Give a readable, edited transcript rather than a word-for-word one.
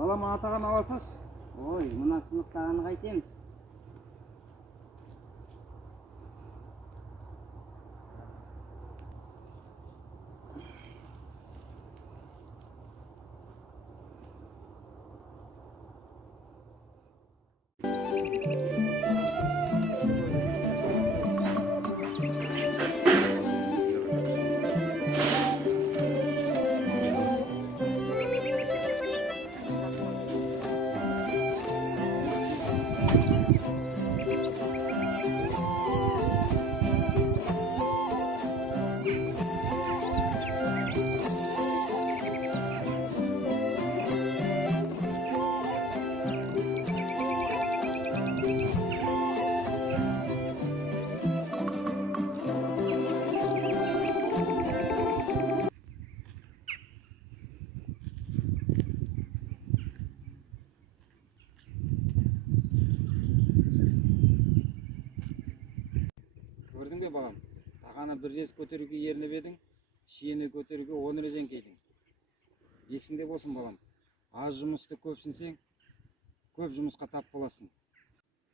Балам атаған аласаш? Ой, мына сынықтағаны қайтеміз. Көрдің бе балам? Тағаны бір рез көтеруге ерініп едің, шиені көтеруге 10 резен кейдің. Есіңде болсын балам. Аз жұмысты көпсінсең, көп жұмысқа тап боласың.